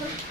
Okay.